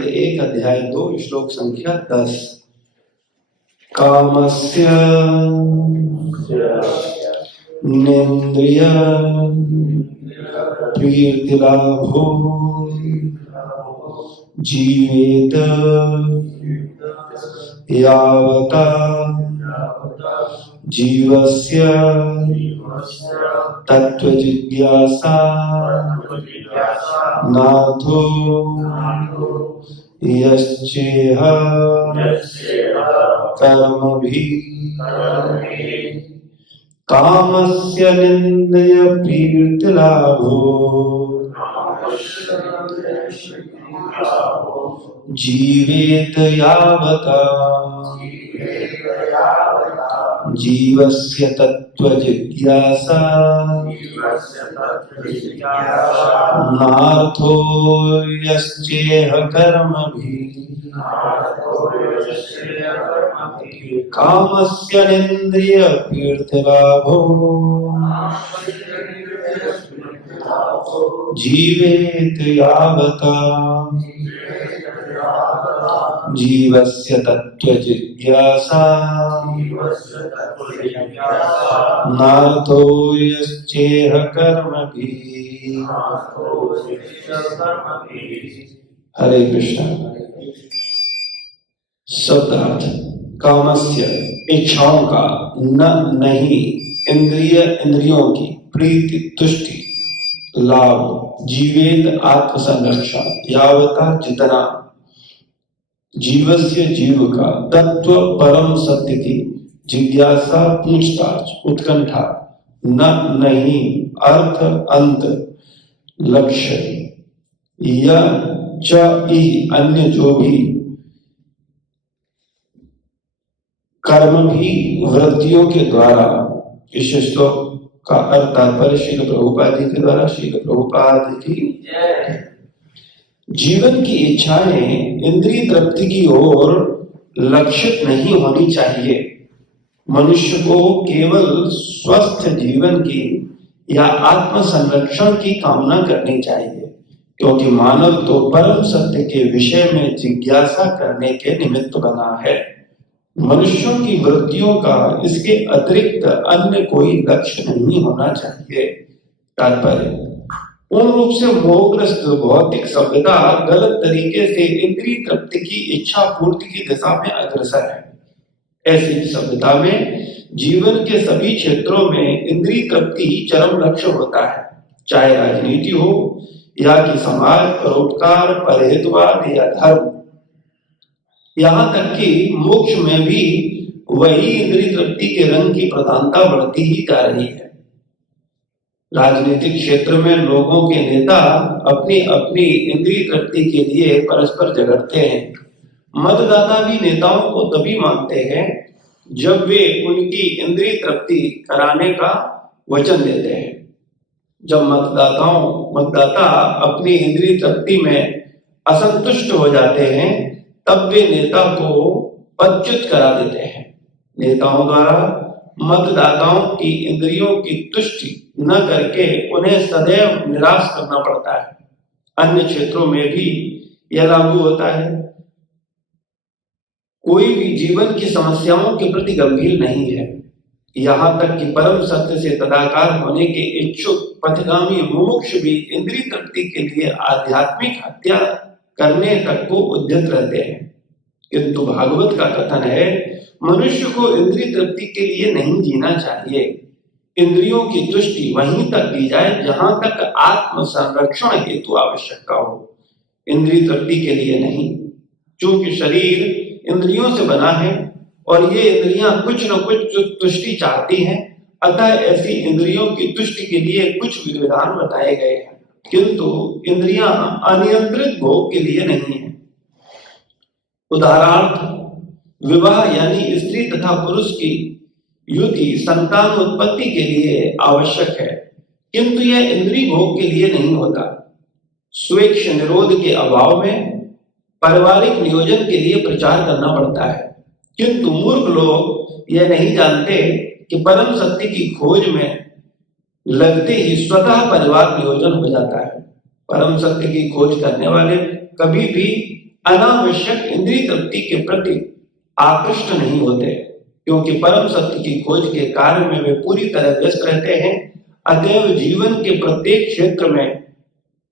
स्कंद 1 अध्याय 2 श्लोक संख्या 10। कामस्य नेन्द्रिय प्रीतिलाभो जीवेत यावता जीवस्य तत्त्वजिज्ञासा नाथो यश्चेह कर्मभिः कामस्य निन्द्रिय प्रीतिलाभो जीवेत यावता जीवस्य तत्त्वजिज्ञासा नार्थो यश्चेह कर्मभिः कामस्य निन्द्रिय प्रीतिलाभो जीवेत यावता जीवस्य तत्त्वजिज्ञासा नार्थो यश्चेह कर्मभिः। हरे कृष्ण। शब्दार्थ कामस्य इच्छाओं का, न नहीं इंद्रियों की, प्रीति तुष्टि लाभ, जीवेत आत्मसंरक्षण, यावता जितना, जीवस्य जीव का, तत्व परम सत्य की जिज्ञासा पूछताछ उत्कंठा, न नहीं अर्थ अंत लक्ष्य, या च अन्य जो भी, कर्म भी वृत्तियों के द्वारा। इस श्लोक का अर्थ तात्पर्य श्रील प्रभुपाद जी के द्वारा। श्रील प्रभुपाद की जीवन की इच्छाएं इंद्रिय तृप्ति की ओर लक्षित नहीं होनी चाहिए। मनुष्य को केवल स्वस्थ जीवन की या आत्म संरक्षण की कामना करनी चाहिए, क्योंकि मानव तो परम सत्य के विषय में जिज्ञासा करने के निमित्त बना है। मनुष्यों की वृत्तियों का इसके अतिरिक्त अन्य कोई लक्ष्य नहीं होना चाहिए। तात्पर्य पूर्ण रूप से मोहग्रस्त भौतिक सभ्यता गलत तरीके से इंद्रिय तृप्ति की इच्छा पूर्ति की दिशा में अग्रसर है। ऐसी सभ्यता में जीवन के सभी क्षेत्रों में इंद्रिय तृप्ति चरम लक्ष्य होता है, चाहे राजनीति हो या कि समाज, परोपकार, परहितवाद या धर्म। यहाँ तक कि मोक्ष में भी वही इंद्रिय तृप्ति के रंग की प्रधानता बढ़ती ही जा रही है। राजनीतिक क्षेत्र में लोगों के नेता अपनी अपनी इंद्रिय तृप्ति के लिए परस्पर झगड़ते हैं। मतदाता भी नेताओं को तभी मानते हैं जब वे उनकी इंद्रिय तृप्ति कराने का वचन देते हैं। जब मतदाता अपनी इंद्रिय तृप्ति में असंतुष्ट हो जाते हैं, तब वे नेता को पदच्युत करा देते हैं। नेताओं द्वारा मतदाताओं की इंद्रियों की तुष्टि न करके उन्हें सदैव निराश करना पड़ता है। अन्य क्षेत्रों में भी यह लागू होता है। कोई भी जीवन की समस्याओं के प्रति गंभीर नहीं है, यहाँ तक कि परम सत्य से तदाकार होने के इच्छुक पथगामी मुमुक्ष भी इंद्रिय तृप्ति के लिए आध्यात्मिक हत्या करने तक को उद्यत रहते हैं। किंतु भागवत का कथन है, मनुष्य को इंद्रिय तृप्ति के लिए नहीं जीना चाहिए। इंद्रियों की तुष्टि वहीं तक दी जाए जहां तक आत्म संरक्षण हेतु आवश्यकता हो, इंद्रिय तृप्ति के लिए नहीं। चूंकि शरीर इंद्रियों से बना है और ये इंद्रियां कुछ न कुछ तुष्टि चाहती हैं, अतः ऐसी इंद्रियों की तुष्टि के लिए कुछ विधान बताए गए हैं, किंतु इंद्रियां अनियंत्रित भोग के लिए नहीं है। उदाहरणार्थ, विवाह यानी स्त्री तथा पुरुष की युति संतान उत्पत्ति के लिए आवश्यक है, किंतु यह इंद्रिय भोग के लिए नहीं होता। स्वेच्छ निरोध के अभाव में पारिवारिक नियोजन के लिए प्रचार करना पड़ता है, किंतु मूर्ख लोग यह नहीं जानते कि परम सत्य की खोज में लगते ही स्वतः परिवार नियोजन हो जाता है। परम सत्य की खोज करने वाले कभी भी अनावश्यक इंद्रिय तृप्ति के प्रति आकृष्ट नहीं होते, क्योंकि परम सत्य की खोज के कार्य में वे पूरी तरह व्यस्त रहते हैं। अतएव जीवन के प्रत्येक क्षेत्र में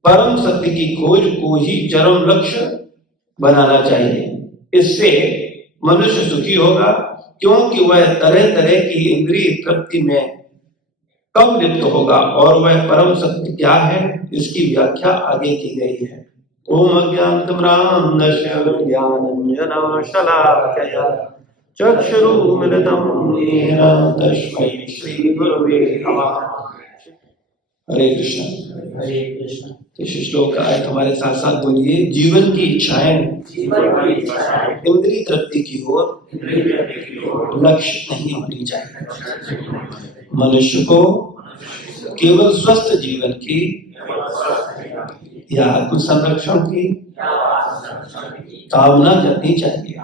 परम सत्य की खोज को ही चरम लक्ष्य बनाना चाहिए। इससे मनुष्य सुखी होगा, क्योंकि वह तरह तरह की इंद्रिय तृप्ति में कम लिप्त होगा और वह परम सत्य क्या है इसकी व्याख्या आगे की गई है। ओम अज्ञानतिमिरान्धस्य ज्ञानाञ्जनशलाकया चक्षुरुन्मिलितं येन तस्मै श्रीगुरवे नमः। हरे कृष्ण। हरे कृष्ण। तो श्लोक आज हमारे साथ साथ बोलिए। जीवन की इच्छाएं इंद्रिय तृप्ति की ओर लक्ष्य नहीं होनी चाहिए। मनुष्य को केवल स्वस्थ जीवन की या आत्म संरक्षण की कामना करनी चाहिए,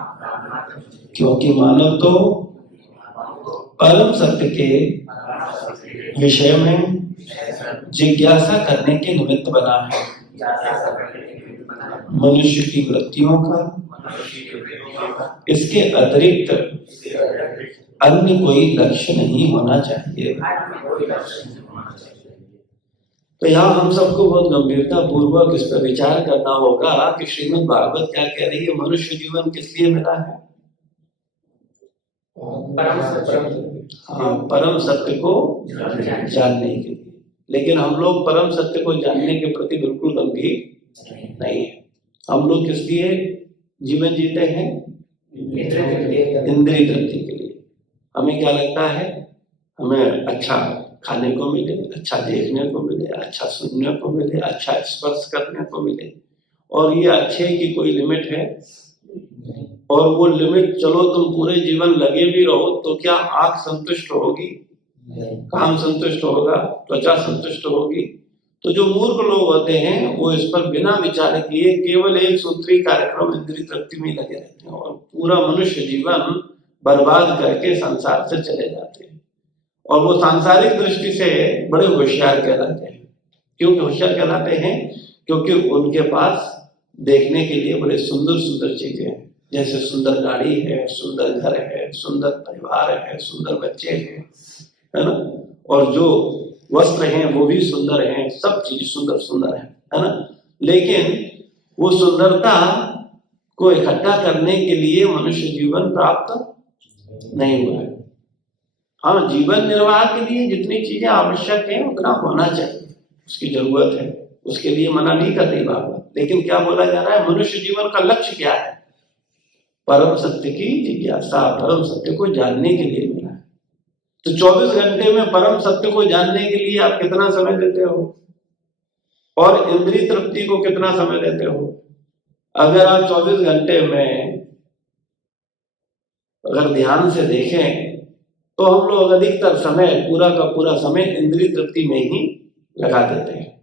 क्योंकि मानव तो परम सत्य के विषय में जिज्ञासा करने के निमित्त बना है। मनुष्य की वृत्तियों का इसके अतिरिक्त अन्य कोई लक्ष्य नहीं होना चाहिए। तो यहाँ हम सबको बहुत गंभीरता पूर्वक इस पर विचार करना होगा कि श्रीमद् भागवत क्या कह रही है। मनुष्य जीवन किस लिए मिला है? परम सत्य को जानने के लिए। लेकिन हम लोग परम सत्य को जानने के प्रति बिल्कुल गंभीर नहीं है। हम लोग किस लिए जीवन जीते हैं? इंद्रिय तृप्ति के लिए। हमें क्या लगता है? हमें अच्छा खाने को मिले, अच्छा देखने को मिले, अच्छा सुनने को मिले, अच्छा स्पर्श करने को मिले। और ये अच्छे की कोई लिमिट है? और वो लिमिट, चलो तुम पूरे जीवन लगे भी रहो तो क्या आंख संतुष्ट होगी? काम संतुष्ट होगा? त्वचा संतुष्ट होगी? तो जो मूर्ख लोग होते हैं वो इस पर बिना विचार किए केवल एक सूत्री कार्यक्रम इंद्रिय तृप्ति में लगे रहते हैं और पूरा मनुष्य जीवन बर्बाद करके संसार से चले जाते हैं। और वो सांसारिक दृष्टि से बड़े होशियार कहलाते हैं। क्यों होशियार कहलाते हैं? क्योंकि उनके पास देखने के लिए बड़े सुंदर सुंदर चीजें हैं, जैसे सुंदर गाड़ी है, सुंदर घर है, सुंदर परिवार है, सुंदर बच्चे हैं, है ना। और जो वस्त्र हैं वो भी सुंदर हैं, सब चीज सुंदर सुंदर है ना। लेकिन वो सुंदरता को इकट्ठा करने के लिए मनुष्य जीवन प्राप्त नहीं हुआ है। हाँ, जीवन निर्वाह के लिए जितनी चीजें आवश्यक हैं उतना होना चाहिए, उसकी जरूरत है, उसके लिए मना नहीं करते भागवत। लेकिन क्या बोला जा रहा है? मनुष्य जीवन का लक्ष्य क्या है? परम सत्य की जिज्ञासा, परम सत्य को जानने के लिए मिला है। तो 24 घंटे में परम सत्य को जानने के लिए आप कितना समय देते हो? और इंद्रिय तृप्ति को कितना समय देते हो? अगर आप 24 घंटे में अगर ध्यान से देखें तो हम लोग अधिकतर समय, पूरा का पूरा समय इंद्रिय तृप्ति में ही लगा देते हैं।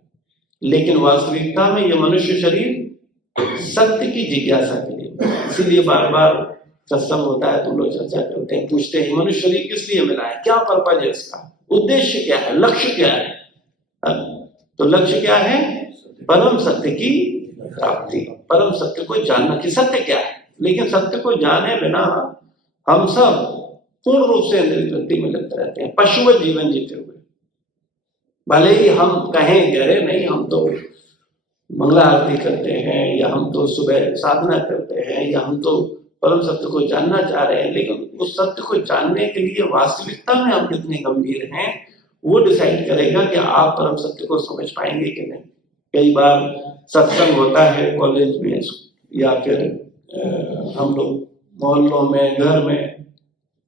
लेकिन वास्तविकता में यह मनुष्य शरीर सत्य की जिज्ञासा के लिए, इसीलिए बार बार सत्संग होता है, तुम लोग चर्चा करते हैं, पूछते हैं मनुष्य शरीर किस लिए मिला है, क्या पर्पज है इसका, उद्देश्य क्या है, लक्ष्य क्या है? तो लक्ष्य क्या है? परम सत्य की प्राप्ति, परम सत्य को जानना कि सत्य क्या है। लेकिन सत्य को जाने बिना हम सब पूर्ण रूप से इंद्रिय तृप्ति में लगते रहते हैं, पशुवत जीवन जीते हुए। भले ही हम कहें अरे नहीं हम तो मंगला आरती करते हैं, या हम तो सुबह साधना करते हैं, या हम तो परम सत्य को जानना चाह रहे हैं, लेकिन उस सत्य को जानने के लिए वास्तविकता में हम कितने गंभीर हैं वो डिसाइड करेगा कि आप परम सत्य को समझ पाएंगे कि नहीं। कई बार सत्संग होता है कॉलेज में या फिर हम लोग मोहल्लों में, घर में,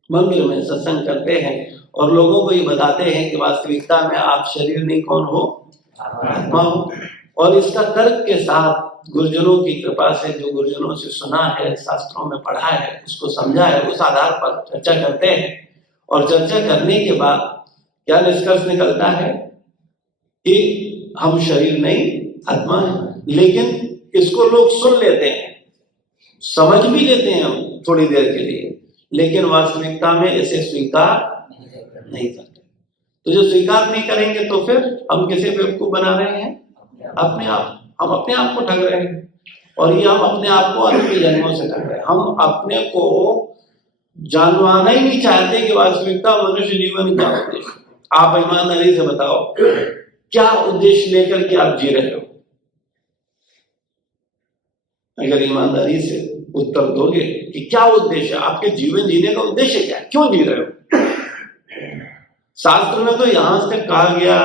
मंदिर में सत्संग करते हैं और लोगों को ये बताते हैं कि वास्तविकता में आप शरीर नहीं, कौन हो? आत्मा हो। और इसका तर्क के साथ गुरुजनों की कृपा से, जो गुरुजनों से सुना है, शास्त्रों में पढ़ा है, उसको समझा है, उस आधार पर चर्चा करते हैं। और चर्चा करने के बाद क्या निष्कर्ष निकलता है कि हम शरीर नहीं, आत्मा है। लेकिन इसको लोग सुन लेते हैं, समझ भी लेते हैं हम थोड़ी देर के लिए, लेकिन वास्तविकता में इसे स्वीकार नहीं करते। तो जो स्वीकार नहीं करेंगे तो फिर हम किसे बेवकूफ बना रहे हैं? अपने आप। हम अपने आप को ठग रहे हैं। और ये हम अपने आप को अनेक जन्मों से कर रहे हैं। हम अपने को जानवाना ही नहीं चाहते कि वास्तविकता मनुष्य जीवन क्या उद्देश्य। आप ईमानदारी से बताओ, क्या उद्देश्य लेकर के आप जी रहे हो? अगर ईमानदारी से उत्तर दोगे कि क्या उद्देश्य, आपके जीवन जीने का उद्देश्य क्या है, क्यों जी रहे हो? शास्त्र में तो यहां तक कहा गया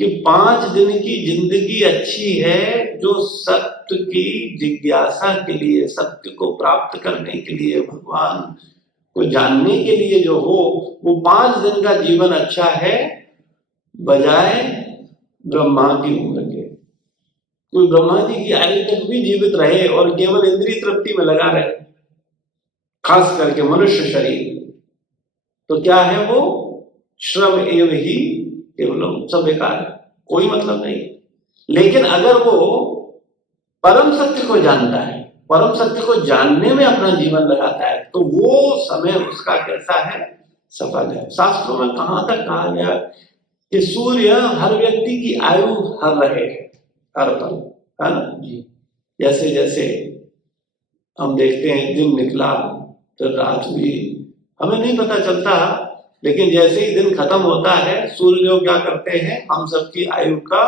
कि 5 दिन की जिंदगी अच्छी है जो सत्य की जिज्ञासा के लिए, सत्य को प्राप्त करने के लिए, भगवान को जानने के लिए जो हो, वो 5 दिन का जीवन अच्छा है बजाय ब्रह्मा की उम्र के। कोई ब्रह्मा जी की आयु तक भी जीवित रहे और केवल इंद्रिय तृप्ति में लगा रहे, खास करके मनुष्य शरीर, तो क्या है वो? श्रम एव ही केवलम, सब बेकार है, कोई मतलब नहीं। लेकिन अगर वो परम सत्य को जानता है, परम सत्य को जानने में अपना जीवन लगाता है, तो वो समय उसका कैसा है? सफल है। शास्त्रों में कहां तक कहा गया कि सूर्य हर व्यक्ति की आयु हर रहे, हर पल, है ना जी। जैसे जैसे हम देखते हैं दिन निकला तो रात हुई, हमें नहीं पता चलता, लेकिन जैसे ही दिन खत्म होता है सूर्य क्या करते हैं, हम सबकी आयु का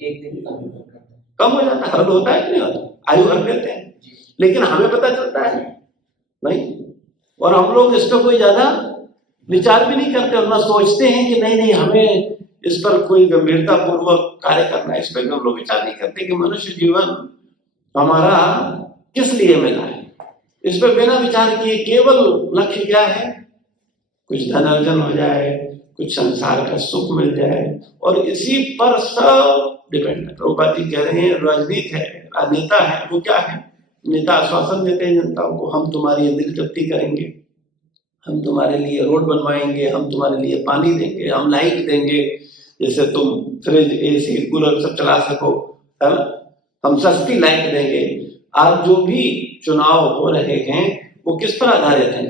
एक दिन कम हो जाता है। हर होता है कि नहीं होता? आयु हर लेते हैं, लेकिन हमें पता चलता है नहीं। और हम लोग इस पर कोई ज्यादा विचार भी नहीं करते, और ना सोचते हैं कि नहीं नहीं हमें इस पर कोई गंभीरता पूर्वक कार्य करना है। इस पर हम लोग विचार नहीं करते कि मनुष्य जीवन हमारा किस लिए मिला है। इस पर बिना विचार किए केवल लक्ष्य क्या है? कुछ धन अर्जन हो जाए, कुछ संसार का सुख मिल जाए, और इसी पर सब डिपेंड है। प्रभुपाद जी कह रहे हैं राजनीति है, नेता है, वो क्या है? नेता आश्वासन देते हैं जनता को, हम तुम्हारी इंद्रिय तृप्ति करेंगे, हम तुम्हारे लिए रोड बनवाएंगे, हम तुम्हारे लिए पानी देंगे, हम लाइट देंगे, जैसे तुम फ्रिज, एसी, कूलर सब चला सको, है ना? हम सस्ती लाइट देंगे। आज जो भी चुनाव हो रहे हैं वो किस पर आधारित है?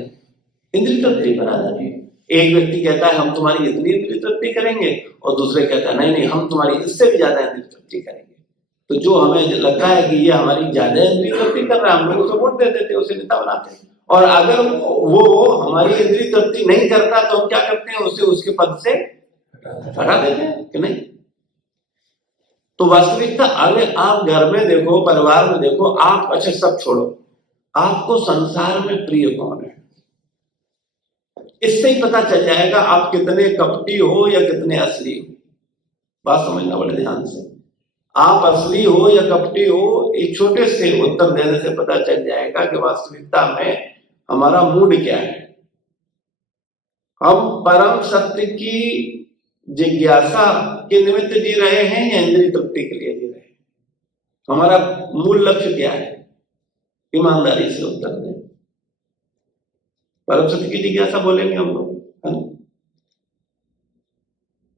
इंद्रिय तृप्ति पर आधारित है। एक व्यक्ति कहता है हम तुम्हारी इतनी इंद्रिय तृप्ति करेंगे, और दूसरे कहता है नहीं नहीं हम तुम्हारी इससे भी ज्यादा इंद्रिय तृप्ति करेंगे। तो जो हमें लगता है कि ये हमारी ज्यादा इंद्रिय तृप्ति कर रहा है, हम लोग उसे वोट दे देते, उसे नेता बनाते हैं। और अगर वो हमारी इंद्रिय तृप्ति नहीं करता तो हम क्या करते हैं? उसे उसके पद से हटा देते हैं कि नहीं? तो वास्तविकता, अगर आप घर में देखो, परिवार में देखो, आप अच्छा सब छोड़ो, आपको संसार में प्रिय कौन है? इससे ही पता चल जाएगा आप कितने कपटी हो या कितने असली हो। बात समझना बड़े ध्यान से। आप असली हो या कपटी हो, एक छोटे से उत्तर देने से पता चल जाएगा कि वास्तविकता में हमारा मूड क्या है। हम परम सत्य की जिज्ञासा के निमित्त जी रहे हैं या इंद्रिय तृप्ति के लिए जी रहे हैं? हमारा मूल लक्ष्य क्या है? ईमानदारी से उत्तर दें। परम सत्य की जिज्ञासा बोलेंगे हम लोग, है ना?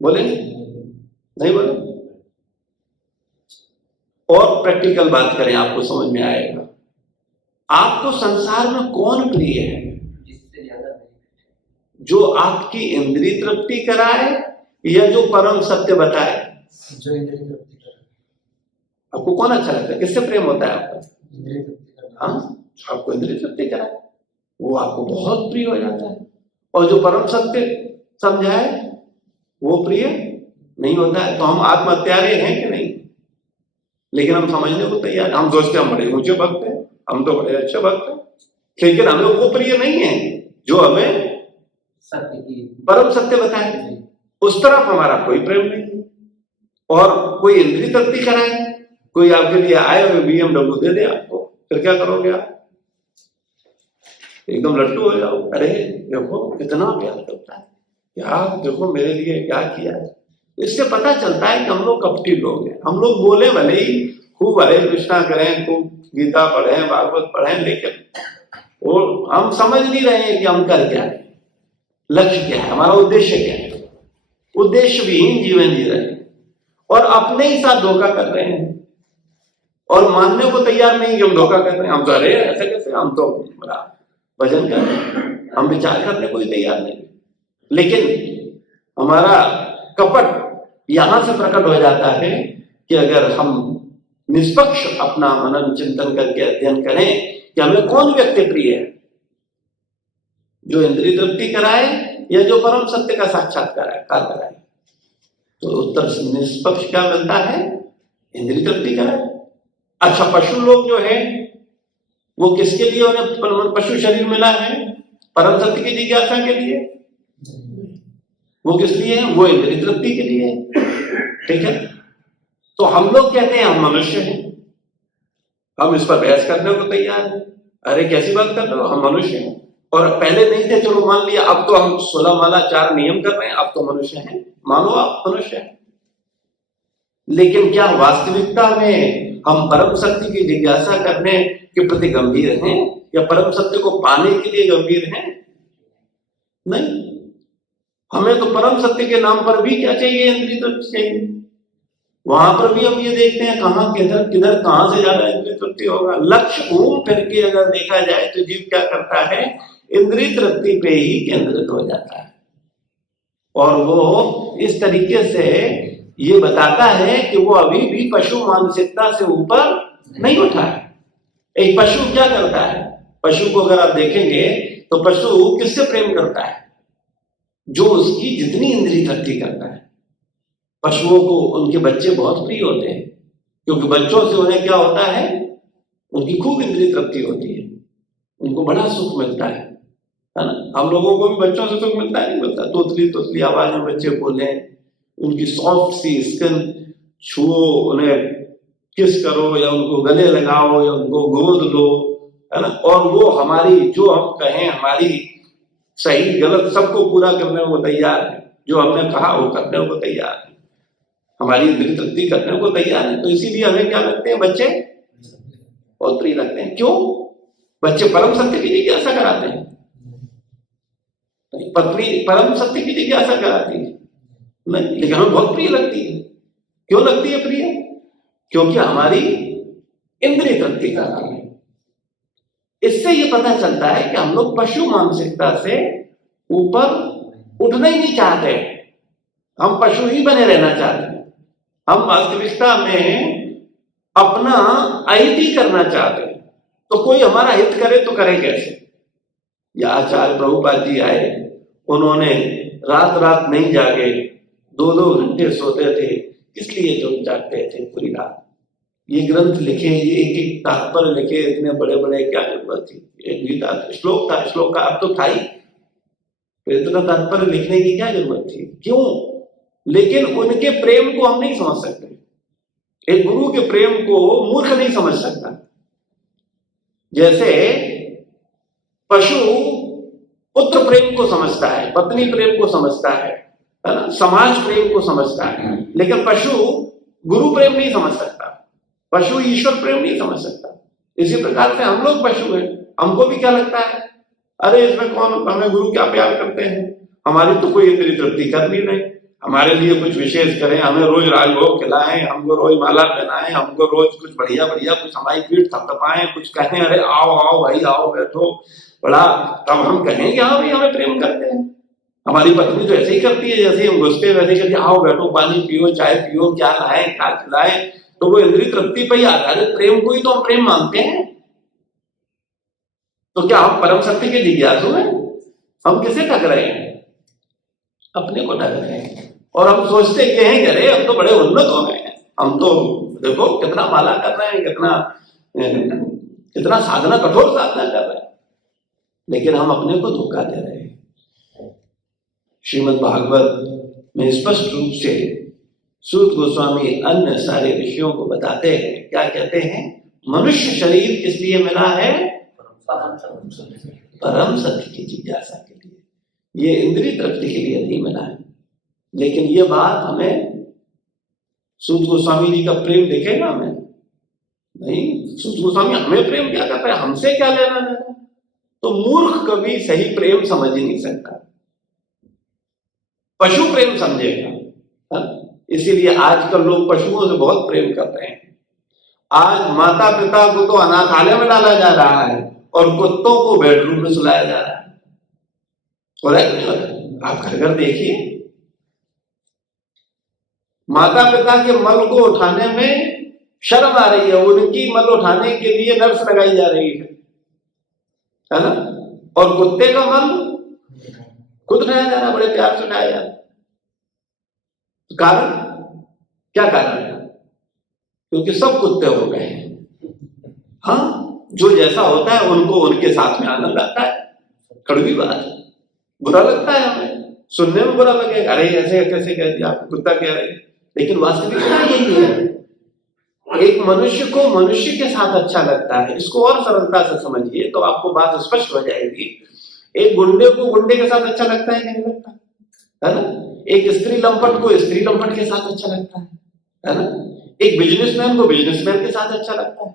बोलेंगे? नहीं बोले? और प्रैक्टिकल बात करें, आपको समझ में आएगा। आपको संसार में कौन प्रिय है? जो आपकी इंद्रिय तृप्ति कराए या जो परम सत्य बताए? जो इंद्रिय तृप्ति कराए। आपको कौन अच्छा लगता है? किससे प्रेम होता है आपका? इंद्रिय तृप्ति। हाँ, आपको इंद्रिय तृप्ति कराए वो आपको बहुत प्रिय हो जाता है, और जो परम सत्य समझाए वो प्रिय नहीं होता है। तो हम आत्महत्यारे हैं कि नहीं? लेकिन हम समझने को तैयार। हम सोचते हैं हम बड़े ऊंचे भक्त हैं, हम तो बड़े अच्छे भक्त हैं, लेकिन हमें वो प्रिय नहीं है जो हमें सत्य की परम सत्य बताए। उस तरफ हमारा कोई प्रेम नहीं। और कोई इंद्रिय तृप्ति कराए, कोई आपके लिए आए हुए BMW दे दे आपको, फिर क्या करोगे आप? एकदम लट्टू हो जाओ। अरे देखो कितना प्यार करता है, क्या देखो मेरे लिए क्या किया है। इससे पता चलता है कि हम लोग कपटी लोग हैं। हम लोग बोले भले ही खूब हरे कृष्णा करें, खूब गीता पढ़ें, भागवत पढ़ें, लेकिन वो हम समझ नहीं रहे हैं कि हम कर क्या है, लक्ष्य क्या है, हमारा उद्देश्य क्या है। उद्देश्य विहीन जीवन जी रहे हैं और अपने ही साथ धोखा कर रहे हैं, और मानने को तैयार नहीं कि हम धोखा कर रहे हैं। हम तो अरे ऐसे कैसे, हम तो बड़ा भजन कर रहे हैं, हम विचार करने को तैयार नहीं। लेकिन हमारा कपट यहां से प्रकट हो जाता है कि अगर हम निष्पक्ष अपना मनन चिंतन करके अध्ययन करें कि हमें कौन व्यक्ति प्रिय है, जो इंद्रिय तृप्ति कराए या जो परम सत्य का साक्षात्कार कराए। तो उत्तर निष्पक्ष क्या मिलता है? इंद्रिय तृप्ति कराए। अच्छा, पशु लोग जो है वो किसके लिए उन्हें पशु शरीर मिला है? परम सत्य की जिज्ञासा के लिए। वो किस लिए है? वो इंद्रिय तृप्ति के लिए। ठीक है, तो हम लोग कहते हैं हम मनुष्य हैं, हम इस पर बहस करने को तैयार हैं। अरे कैसी बात कर रहे हो, हम मनुष्य हैं। और पहले नहीं थे, चलो मान लिया, अब तो हम 16 माला 4 नियम कर रहे हैं, अब तो मनुष्य हैं, मानो आप मनुष्य हैं। लेकिन क्या वास्तविकता में हम परम सत्य की जिज्ञासा करने के प्रति गंभीर हैं या परम सत्य को पाने के लिए गंभीर हैं? नहीं, हमें तो परम सत्य के नाम पर भी क्या चाहिए? इंद्रिय तृप्ति चाहिए। वहां पर भी हम ये देखते हैं कहां किधर किधर कहां से ज्यादा इंद्रिय तृप्ति होगा। लक्ष्य घूम फिर के अगर देखा जाए तो जीव क्या करता है? इंद्रिय तृप्ति पे ही केंद्रित हो जाता है, और वो इस तरीके से ये बताता है कि वो अभी भी पशु मानसिकता से ऊपर नहीं उठा है। एक पशु क्या करता है? पशु को अगर आप देखेंगे तो पशु किससे प्रेम करता है? जो उसकी जितनी इंद्रिय तृप्ति करता है। पशुओं को उनके बच्चे बहुत प्रिय होते हैं, क्योंकि बच्चों से उन्हें क्या होता है? उनकी खूब इंद्रिय तृप्ति होती है, उनको बड़ा सुख मिलता है ना। हम लोगों को भी बच्चों से सुख मिलता है, नहीं मिलता? तोतली तोतली आवाज में बच्चे बोले, उनकी सॉफ्ट सी स्किन छुओ, उन्हें किस करो या उनको गले लगाओ या उनको गोद लो, है ना। और वो हमारी जो हम कहें, हमारी सही गलत सबको पूरा करने को तैयार है। जो हमने कहा वो करने को तैयार है, हमारी इंद्रिय तृप्ति करने को तैयार है। तो इसीलिए हमें क्या लगते हैं? बच्चे बहुत प्रिय लगते हैं। क्यों? बच्चे परम सत्य की जिज्ञासा कराते हैं। पत्नी परम सत्य की जिज्ञासा कराती है नहीं, लेकिन हमें बहुत प्रिय लगती है। क्यों लगती है प्रिय? क्योंकि हमारी इंद्रिय तृप्ति कराती है। इससे ये पता चलता है कि हम लोग पशु मानसिकता से ऊपर उठना ही नहीं चाहते, हम पशु ही बने रहना चाहते हैं। हम वास्तविकता में अपना अहित ही करना चाहते हैं। तो कोई हमारा हित करे तो करे कैसे? या आचार्य प्रभुपाद जी आए, उन्होंने रात रात नहीं जागे, 2-2 घंटे सोते थे। इसलिए जो जागते थे पूरी रात, ये ग्रंथ लिखे, ये एक तात्पर्य लिखे, इतने बड़े बड़े, क्या जरूरत थी? एक गीता श्लोक था, श्लोक का अर्थ तो था ही, तो इतना तात्पर्य लिखने की क्या जरूरत थी? क्यों? लेकिन उनके प्रेम को हम नहीं समझ सकते। एक गुरु के प्रेम को मूर्ख नहीं समझ सकता। जैसे पशु पुत्र प्रेम को समझता है, पत्नी प्रेम को समझता है ना, समाज प्रेम को समझता है, लेकिन पशु गुरु प्रेम नहीं समझ सकता, पशु ईश्वर प्रेम नहीं समझ सकता। इसी प्रकार से हम लोग पशु हैं। हमको भी क्या लगता है? अरे इसमें कौन, हमें गुरु क्या प्यार करते हैं, हमारी तो कोई इंद्रिय तृप्ति कर नहीं रहे, हमारे लिए कुछ विशेष करें, हमें रोज राजभोग खिलाएं, हमको रोज माला पहनाएं, हमको रोज कुछ बढ़िया बढ़िया कुछ हमारी पीठ थपथपाएं, कुछ कहें, अरे आओ आओ भाई आओ बैठो, बड़ा, तब हम कहें कि हाँ भाई हमें प्रेम करते हैं। हमारी पत्नी तो ऐसे ही करती है, जैसे हम घुसते वैसे कहती है, आओ बैठो, पानी पियो, चाय पियो, क्या लाए क्या खिलाए। तो वो इंद्रिय तृप्ति पर ही आधारित प्रेम को ही तो हम प्रेम मानते हैं। तो क्या हम परम सत्य के जिज्ञासु हैं? हम किसे ठग रहे हैं? अपने को ठग रहे हैं। और हम सोचते कि हैं, अरे हम तो बड़े उन्नत हो गए हैं, हम तो देखो कितना माला कर रहे हैं, कितना साधना, कठोर साधना कर रहे हैं, लेकिन हम अपने को धोखा दे रहे हैं। श्रीमद् भागवत में स्पष्ट रूप से सूत गोस्वामी अन्य सारे ऋषियों को बताते हैं, क्या कहते हैं? मनुष्य शरीर किस लिए मिला है? परम सत्य की जिज्ञासा के लिए, ये इंद्रिय तृप्ति के लिए नहीं मिला है। लेकिन ये बात हमें सूत गोस्वामी जी का प्रेम दिखेगा हमें? नहीं, सूत गोस्वामी हमें प्रेम क्या करता है, हमसे क्या लेना देना? तो मूर्ख कभी सही प्रेम समझ ही नहीं सकता, पशु प्रेम समझेगा। इसीलिए आजकल लोग पशुओं से बहुत प्रेम कर रहे हैं। आज माता पिता को तो अनाथालय में डाला जा रहा है और कुत्तों को बेडरूम में सुलाया जा रहा है। आप घर घर देखिए, माता पिता के मल को उठाने में शर्म आ रही है, उनकी मल उठाने के लिए नर्स लगाई जा रही है ना। और कुत्ते का मल खुद उठाया जा रहा है, बड़े प्यार से उठाया जा रहा है। कारण क्या कारण है? क्योंकि सब कुत्ते हो गए हैं। हाँ, जो जैसा होता है उनको उनके साथ में आनंद आता है। कड़वी बात है, बुरा लगता है हमें, सुनने में बुरा लगेगा, अरे ऐसे कैसे कह दिया, आप कुत्ता कह रहे हैं, लेकिन वास्तविकता यही है। एक मनुष्य को मनुष्य के साथ अच्छा लगता है। इसको और सरलता से समझिए तो आपको बात स्पष्ट हो जाएगी। एक गुंडे को गुंडे के साथ अच्छा लगता है कि नहीं लगता, है ना। एक स्त्री लंपट को स्त्री लंपट के साथ अच्छा लगता है ना। एक बिजनेसमैन को बिजनेसमैन के साथ अच्छा लगता है,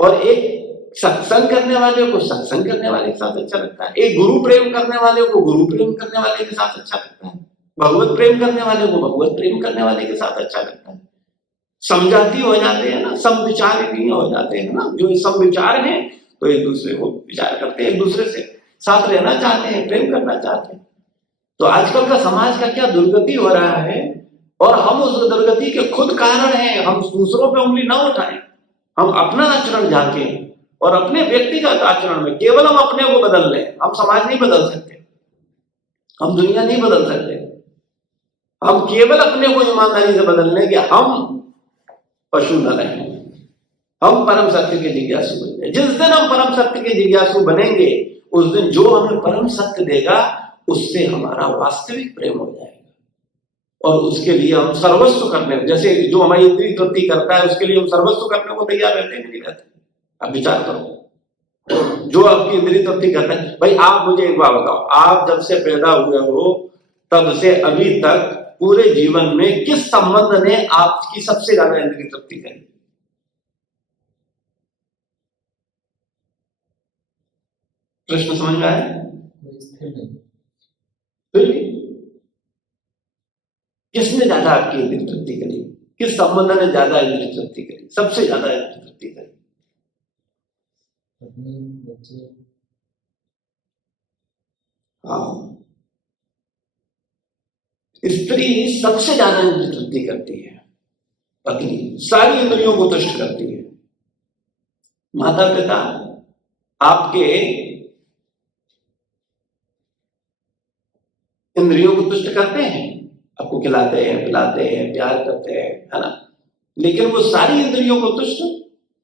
और एक सत्संग करने वाले को सत्संग करने वाले के साथ अच्छा लगता है। एक गुरु प्रेम करने वाले को गुरु प्रेम करने वाले के साथ अच्छा लगता है। भगवत प्रेम करने वाले को भगवत प्रेम करने वाले के साथ अच्छा लगता है। समझाती हो जाते हैं ना, समविचार भी हो जाते हैं ना। जो समविचार हैं तो एक दूसरे को विचार करते हैं, एक दूसरे से साथ रहना चाहते हैं, प्रेम करना चाहते हैं। तो आजकल का समाज का क्या दुर्गति हो रहा है, और हम उस दुर्गति के खुद कारण हैं। हम दूसरों पे उंगली ना उठाएं, हम अपना आचरण झांकें, और अपने व्यक्तिगत आचरण में केवल हम अपने को बदल लें। हम समाज नहीं बदल सकते, हम दुनिया नहीं बदल सकते। हम केवल अपने को ईमानदारी से बदल लें कि हम पशु न रहें, हम परम सत्य के जिज्ञासु बनेंगे। जिस दिन हम परम सत्य के जिज्ञासु बनेंगे, उस दिन जो हमें परम सत्य देगा उससे हमारा वास्तविक प्रेम हो जाएगा, और उसके लिए हम सर्वस्व करने, जैसे जो हमारी इंद्रिय तृप्ति करता है उसके लिए हम सर्वस्व करने को तैयार रहते हैं कि नहीं रहते? आप विचार करो, जो आपकी इंद्रिय तृप्ति करता है। भाई आप मुझे एक बात बताओ, आप जब से पैदा हुए हो तब से अभी तक पूरे जीवन में किस संबंध ने आपकी सबसे ज्यादा इंद्रिय तृप्ति करी? प्रश्न समझ में आया? फिर किसने ज्यादा आपकी इंद्रिय तृप्ति करी? किस संबंध ने ज्यादा इंद्रिय तृप्ति करी, सबसे ज्यादा इंद्रिय तृप्ति करी? हाँ, स्त्री सबसे ज्यादा इंद्रिय तृप्ति करती है, पत्नी सारी इंद्रियों को तुष्ट करती है। माता पिता आपके इंद्रियों को तुष्ट करते हैं, आपको खिलाते हैं, पिलाते हैं, प्यार करते हैं, है ना, लेकिन वो सारी इंद्रियों को तुष्ट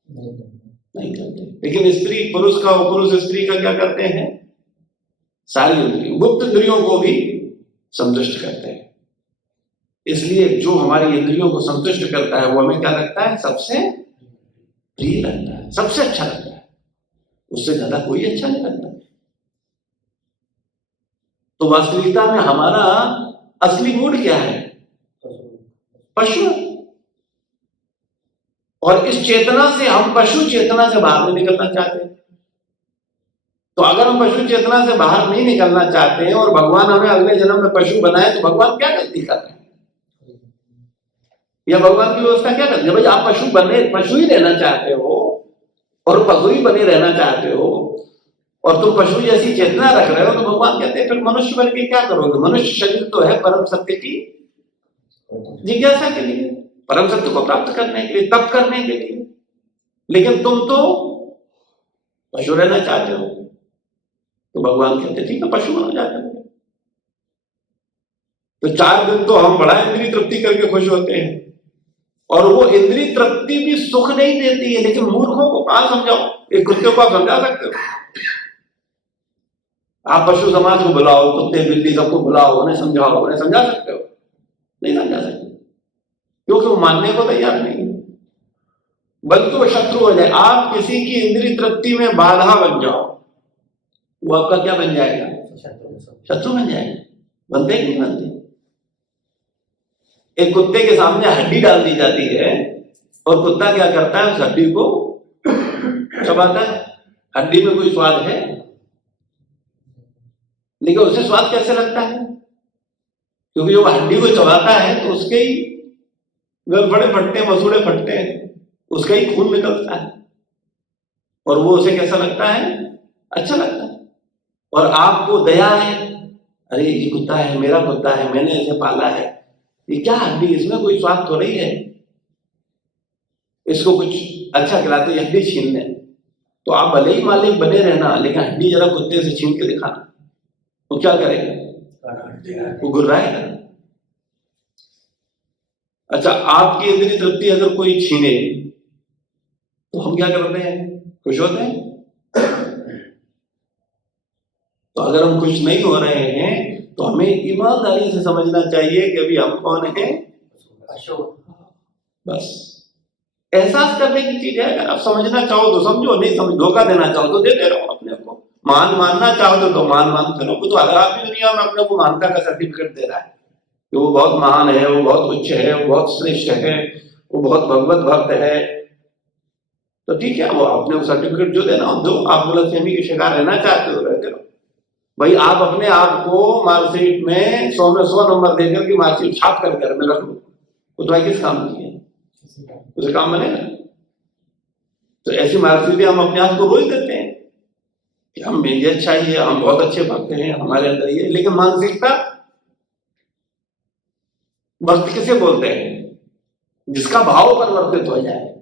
नहीं करते। लेकिन स्त्री पुरुष का और पुरुष स्त्री का क्या करते हैं? सारी इंद्रियों, गुप्त इंद्रियों को भी संतुष्ट करते हैं। इसलिए जो हमारी इंद्रियों को संतुष्ट करता है वो हमें क्या लगता है? सबसे प्रिय लगता है, सबसे अच्छा लगता है, उससे ज्यादा कोई अच्छा नहीं लगता। तो वास्तविकता में हमारा असली मूड क्या है? पशु। और इस चेतना से, हम पशु चेतना से बाहर नहीं निकलना चाहते। तो अगर हम पशु चेतना से बाहर नहीं निकलना चाहते हैं और भगवान हमें अगले जन्म में पशु बनाए, तो भगवान क्या गलती कर रहे हैं, या भगवान की व्यवस्था क्या करती है? भाई आप पशु ही रहना चाहते हो और पशु ही बने रहना चाहते हो, और तुम पशु जैसी चेतना रख रहे हो, तो भगवान कहते हैं फिर मनुष्य बन के क्या करोगे? मनुष्य शरीर तो है परम सत्य की जिज्ञासा के लिए, परम सत्य को प्राप्त करने के लिए, तप करने के लिए, लेकिन तुम तो पशु रहना चाहते हो। तो भगवान कहते ठीक है, पशु बन जाते हो। तो 4 दिन तो हम बड़ा इंद्रिय तृप्ति करके खुश होते हैं, और वो इंद्रिय तृप्ति भी सुख नहीं देती है। लेकिन मूर्खों को कहां समझाओ? एक कुत्ते को आप समझा सकते हो? आप पशु समाज को बुलाओ, कुत्ते बिल्ली सबको बुलाओ, उन्हें समझाओ, उन्हें समझा सकते हो? नहीं समझा सकते, क्योंकि वो मानने को तैयार नहीं है, बल्कि वो शत्रु हो जाए। आप किसी की इंद्रिय तृप्ति में बाधा बन जाओ, वो आपका क्या बन जाएगा? शत्रु बन जाएगा। बनते कि नहीं बनते? एक कुत्ते के सामने हड्डी डाल दी जाती है, और कुत्ता क्या करता है? उस हड्डी को चबाता है। हड्डी में कोई स्वाद है? लेकिन उसे स्वाद कैसे लगता है? क्योंकि वो हड्डी को चबाता है तो उसके ही गलफड़े फटते हैं, मसूड़े फटते हैं, उसका ही खून निकलता है, और वो उसे कैसा लगता है? अच्छा लगता है। और आपको दया है, अरे ये कुत्ता है, मेरा कुत्ता है, मैंने इसे पाला है, ये क्या हड्डी, इसमें कोई स्वाद तो नहीं है। इसको कुछ अच्छा खिलाते हड्डी छीन लें, तो आप भले ही मालिक बने रहना, लेकिन हड्डी जरा कुत्ते से छीन के दिखाना, वो क्या करेगा? वो गुर्राएगा। अच्छा, आपकी इंद्रिय तृप्ति अगर कोई छीने तो हम क्या करते हैं? खुश होते हैं। तो अगर हम खुश नहीं हो रहे हैं तो हमें ईमानदारी से समझना चाहिए कि अभी हम कौन हैं? बस एहसास करने की चीज है। अगर आप समझना चाहो तो समझो, नहीं समझ धोखा देना चाहो तो देते रहो अपने को, मानना चाहो तो मान करो। तो अगर आप दुनिया में अपने को मानता का सर्टिफिकेट दे रहा है कि वो बहुत महान है, वो बहुत उच्च है, वो बहुत श्रेष्ठ है, वो बहुत भगवत भक्त है, तो ठीक है, वो अपने सर्टिफिकेट जो देना दो। आप गलतफहमी के शिकार रहना चाहते हो, रहते रहो भाई। आप अपने आप को मार्कशीट में 100 में 100 नंबर देकर के मार्कशीट छाप कर घर में रख लो, वो तो किस काम की है? उसे काम बनेगा? तो ऐसी मार्कशीटें हम अपने आप को रोज देते हैं कि हम में ये अच्छा ही है, हम बहुत अच्छे भक्त हैं, हमारे अंदर ये। लेकिन मानसिकता, भक्त किसे बोलते हैं? जिसका भाव परिवर्तित हो जाए।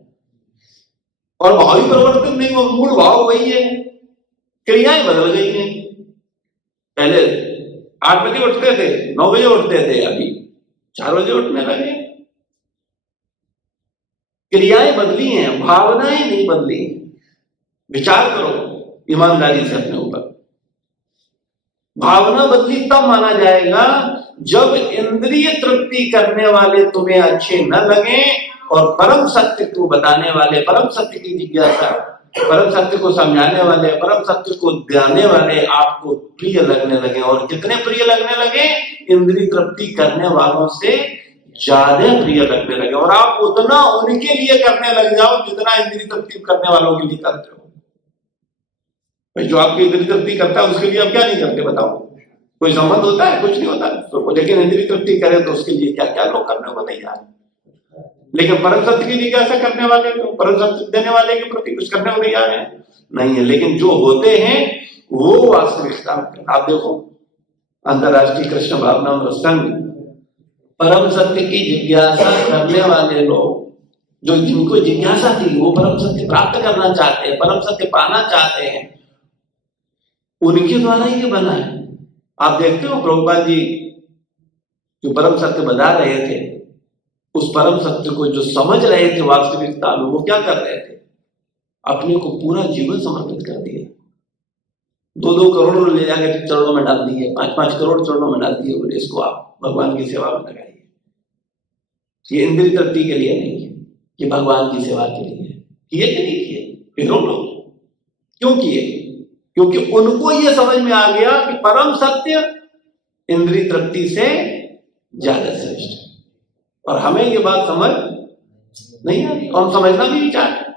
और भाव ही परिवर्तित नहीं हो, मूल भाव वही है, क्रियाएं बदल गई हैं। पहले 8 बजे उठते थे, 9 बजे उठते थे, अभी 4 बजे उठने लगे। क्रियाएं बदली हैं, भावनाएं नहीं बदली। विचार करो ईमानदारी से अपने ऊपर। भावना बदली तब माना जाएगा जब इंद्रिय तृप्ति करने वाले तुम्हें अच्छे न लगे और परम सत्य को बताने वाले, परम सत्य की जिज्ञासा, परम सत्य को समझाने वाले, परम सत्य को देने वाले आपको प्रिय लगने लगे। और कितने प्रिय लगने लगे? इंद्रिय तृप्ति करने वालों से ज्यादा प्रिय लगने लगे। और आप उतना उनके लिए करने लग जाओ जितना इंद्रिय तृप्ति करने वालों के लिए करते हो। भाई जो आपकी इंद्रिय तृप्ति करता है उसके लिए आप क्या नहीं करते बताओ? कोई संबंध होता है? कुछ नहीं होता। तो लेकिन इंद्रिय तृप्ति करे तो उसके लिए क्या क्या लोग करने को तैयार है। लेकिन परम सत्य की जिज्ञासा करने वाले को, परम सत्य देने वाले के प्रति कुछ करने को तैयार है नहीं है। लेकिन जो होते हैं वो वास्तविकता, आप देखो अंतरराष्ट्रीय कृष्ण भावनामृत संघ, परम सत्य की जिज्ञासा करने वाले लोग, जो जिनको जिज्ञासा थी, वो परम सत्य प्राप्त करना चाहते हैं, परम सत्य पाना चाहते हैं, उनके द्वारा ही ये बना है। आप देखते हो प्रभुपाद जी जो परम सत्य बता रहे थे, उस परम सत्य को जो समझ रहे थे वास्तविकता में, वो क्या कर रहे थे? अपने को पूरा जीवन समर्पित कर दिया। 2-2 करोड़ ले जाके चरणों में डाल दिए, 5-5 करोड़ चरणों में डाल दिए, बोले इसको आप भगवान की सेवा में लगाइए। ये इंद्रिय तृप्ति के लिए नहीं है, ये भगवान की सेवा के लिए है। किए कि नहीं किए? फिर लोग क्यों किए? क्योंकि उनको ये समझ में आ गया कि परम सत्य इंद्रिय तृप्ति से ज्यादा श्रेष्ठ है। और हमें ये बात समझ नहीं आती, हम समझना भी नहीं चाहते।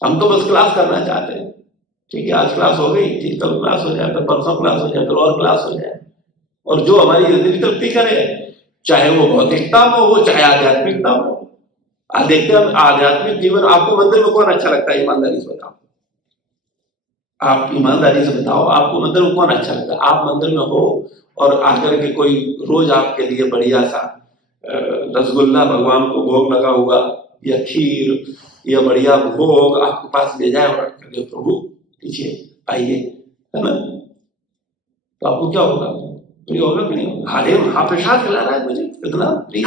हम तो बस क्लास करना चाहते हैं। ठीक है, आज क्लास हो गई, ठीक, कल क्लास हो जाए, फिर परसों क्लास हो जाए, फिर और क्लास हो जाए। और जो हमारी इंद्रिय तृप्ति करे, चाहे वो भौतिकता हो चाहे आध्यात्मिकता हो। आध्यात्मिक जीवन, आपको मंदिर में कौन अच्छा लगता है? ईमानदारी से बताओ, आप ईमानदारी से बताओ, आपको मंदिर में कौन अच्छा लगता है? आप मंदिर में हो और आकर के कोई रोज आपके लिए बढ़िया सा रसगुल्ला भगवान को भोग लगा हुआ, या खीर या बढ़िया भोग आपके पास ले जाए और कहे प्रभु लीजिए, आइए, है ना? तो आपको क्या होगा? प्रिय होगा कि नहीं होगा? अरे महाप्रसाद खिला रहा है मुझे, इतना प्रिय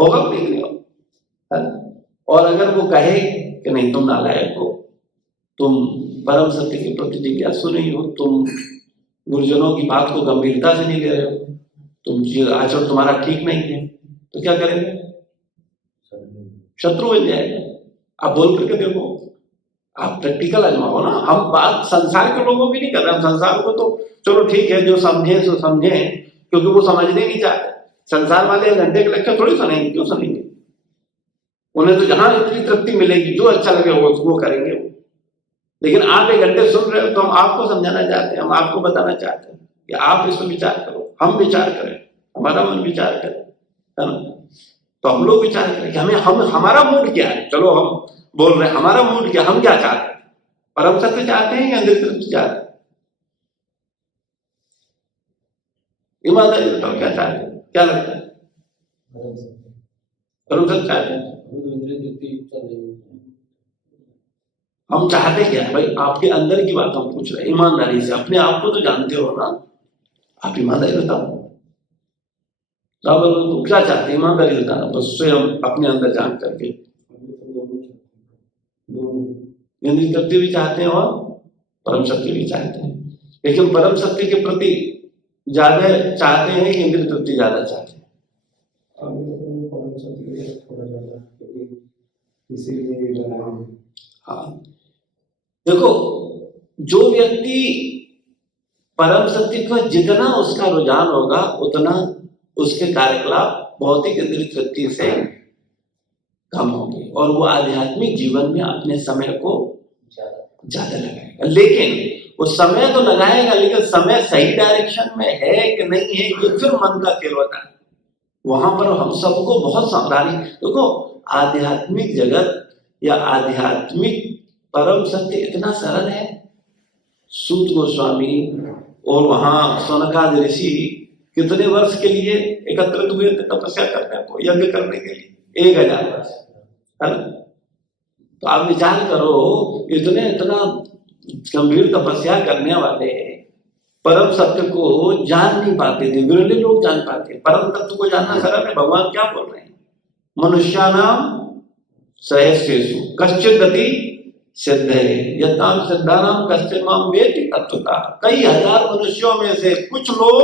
होगा कि नहीं होगा? और अगर वो कहे कि नहीं तुम नालायक हो, तुम परम सत्य के प्रति जिज्ञासु नहीं हो, तुम गुरुजनों की बात को गंभीरता से नहीं ले रहे हो, तुम आचरण तुम्हारा ठीक नहीं है, तो क्या करेंगे? शत्रु बन जाएगा। आप बोल करके देखो, आप प्रैक्टिकल आजमाओ ना। हम बात संसार के लोगों की नहीं कर रहे, हम संसार को तो चलो ठीक है, जो समझे सो समझे, क्योंकि वो समझने नहीं चाहते। संसार वाले 1 घंटे के लेक्चर थोड़ी सुनेंगे, क्यों सुनेंगे? उन्हें तो जहां इतनी तृप्ति मिलेगी, जो अच्छा लगे वो करेंगे वो। लेकिन आप 1 घंटे सुन रहे हो तो हम आपको समझाना चाहते हैं, हम आपको बताना चाहते हैं कि आप इस पर विचार करो, हम विचार करें, हमारा मन विचार करे, है ना? तो हम लोग विचार करें कि हमारा मूड क्या है। चलो हम बोल रहे हैं हमारा मूड क्या, हम क्या चाहते हैं? परम सत्य चाहते हैं या इंद्रिय तृप्ति चाहते हैं? ईमानदारी बताओ, क्या चाहते हैं? क्या लगता है? परम सत्य चाहते हैं। हम चाहते क्या है भाई? आपके अंदर की बात हम पूछ रहे हैं ईमानदारी से। अपने आप को तो जानते हो ना, आप ईमानदारी बताओ। तुम क्या चाहते हैं? ईमानदारी बताना, बस स्वयं अपने अंदर जान करके। इंद्रिय तृप्ति भी चाहते हैं और परम सत्य भी चाहते हैं, लेकिन परम सत्य के प्रति ज्यादा चाहते हैं कि इंद्रिय तृप्ति ज्यादा चाहते हैं? हाँ, देखो, जो व्यक्ति परम सत्य का जितना उसका रुझान होगा उतना उसके कार्यकलाप भौतिक इंद्रिय तृप्ति से कम होंगे और वो आध्यात्मिक जीवन में अपने समय को ज्यादा लगाएगा। लेकिन वो समय तो लगाएगा, लेकिन समय सही डायरेक्शन में है कि नहीं है, ये फिर मन का खेल होता है। वहां पर हम सबको बहुत सावधानी। देखो, आध्यात्मिक जगत या आध्यात्मिक परम सत्य इतना सरल है। सूत गोस्वामी और वहां सनकादि ऋषि कितने वर्ष के लिए एकत्रित हुए थे तपस्या करने को, यज्ञ करने के लिए? 1000 वर्ष, है ना? तो आप विचार करो, इतना गंभीर तपस्या करने वाले परम सत्य को जान नहीं पाते थे। विरले लोग जान पाते। परम तत्व को जानना सरल है। भगवान क्या बोल रहे हैं? मनुष्यानाम सहस्रेषु कश्चित् गति सिद्धे यताम सिद्धानाम कश्चित् माम वेत्ति तत्वतः। कई हजार मनुष्यों में से कुछ लोग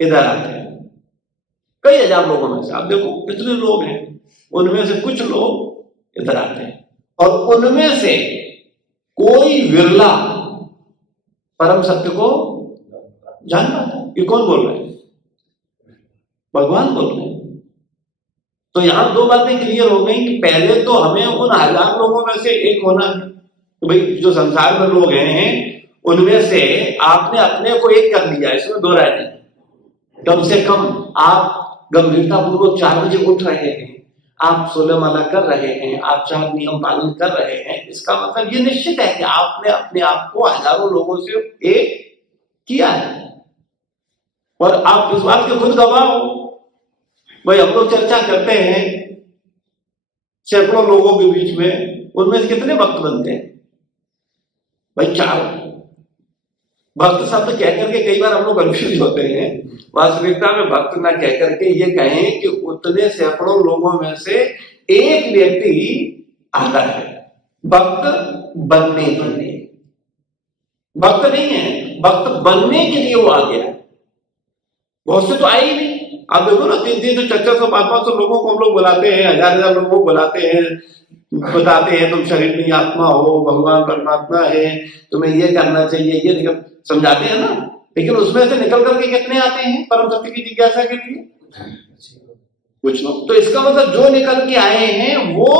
इधर आते हैं। कई हजार लोगों में से, आप देखो कितने लोग हैं, उनमें से कुछ लोग इधर आते हैं और उनमें से कोई विरला परम सत्य को जान पाता है। ये कौन बोल रहे हैं? भगवान बोल रहे हैं। तो यहां दो बातें क्लियर हो गई कि पहले तो हमें उन 1000 लोगों में से एक होना है। तो भाई, जो संसार में लोग हैं उनमें से आपने अपने को एक कर लिया, इसमें दो राय नहीं। कम से कम आप गंभीरता पूर्वक 4 बजे उठ रहे हैं, आप 16 माला कर रहे हैं, आप 4 नियम पालन कर रहे हैं, इसका मतलब ये निश्चित है कि आपने अपने आप को हजारों लोगों से एक किया है। और आप इस बात के खुद गवाह हो। भाई, हम लोग चर्चा करते हैं सैकड़ों लोगों के बीच में, उनमें से कितने भक्त बनते हैं? भाई 4। भक्त शब्द कह करके कई बार हम लोग कंफ्यूज होते हैं। वास्तविकता में भक्त ना कह करके ये कहें कि उतने सैकड़ों लोगों में से एक व्यक्ति आता है भक्त बनने के लिए। भक्त नहीं है, भक्त बनने के लिए वो आ गया। बहुत से तो आए ही नहीं। आप देखो ना, 300, 400, 500 लोगों को हम लोग बुलाते हैं, 1000 लोगों को बुलाते हैं, बताते हैं तुम शरीर में आत्मा हो, भगवान परमात्मा है, तुम्हें ये करना चाहिए, ये समझाते हैं ना। लेकिन उसमें से निकल करके कितने आते हैं परम सत्य की जिज्ञासा के लिए? कुछ लोग। तो इसका मतलब जो निकल के आए हैं वो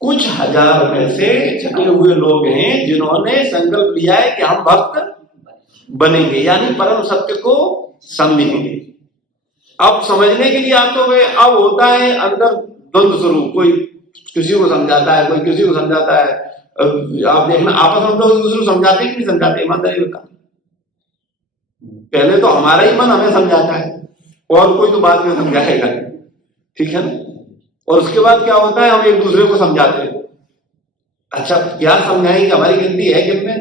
कुछ हजार में से छटे हुए लोग हैं जिन्होंने संकल्प लिया है कि हम भक्त बनेंगे, यानी परम सत्य को समझेंगे। अब समझने के लिए आप तो गए, अब होता है अंदर द्वंद्व शुरू। कोई किसी को समझाता है, कोई किसी को समझाता है। आप देखना, आपस में लोग दूसरे को समझाते हैं कि नहीं समझाते? ईमानदारी बता। पहले तो हमारा ही मन हमें समझाता है और कोई तो बाद में समझाएगा, ठीक है ना? और उसके बाद क्या होता है, हम एक दूसरे को समझाते हैं। अच्छा, क्या समझाएंगे? हमारी गिनती है कितने?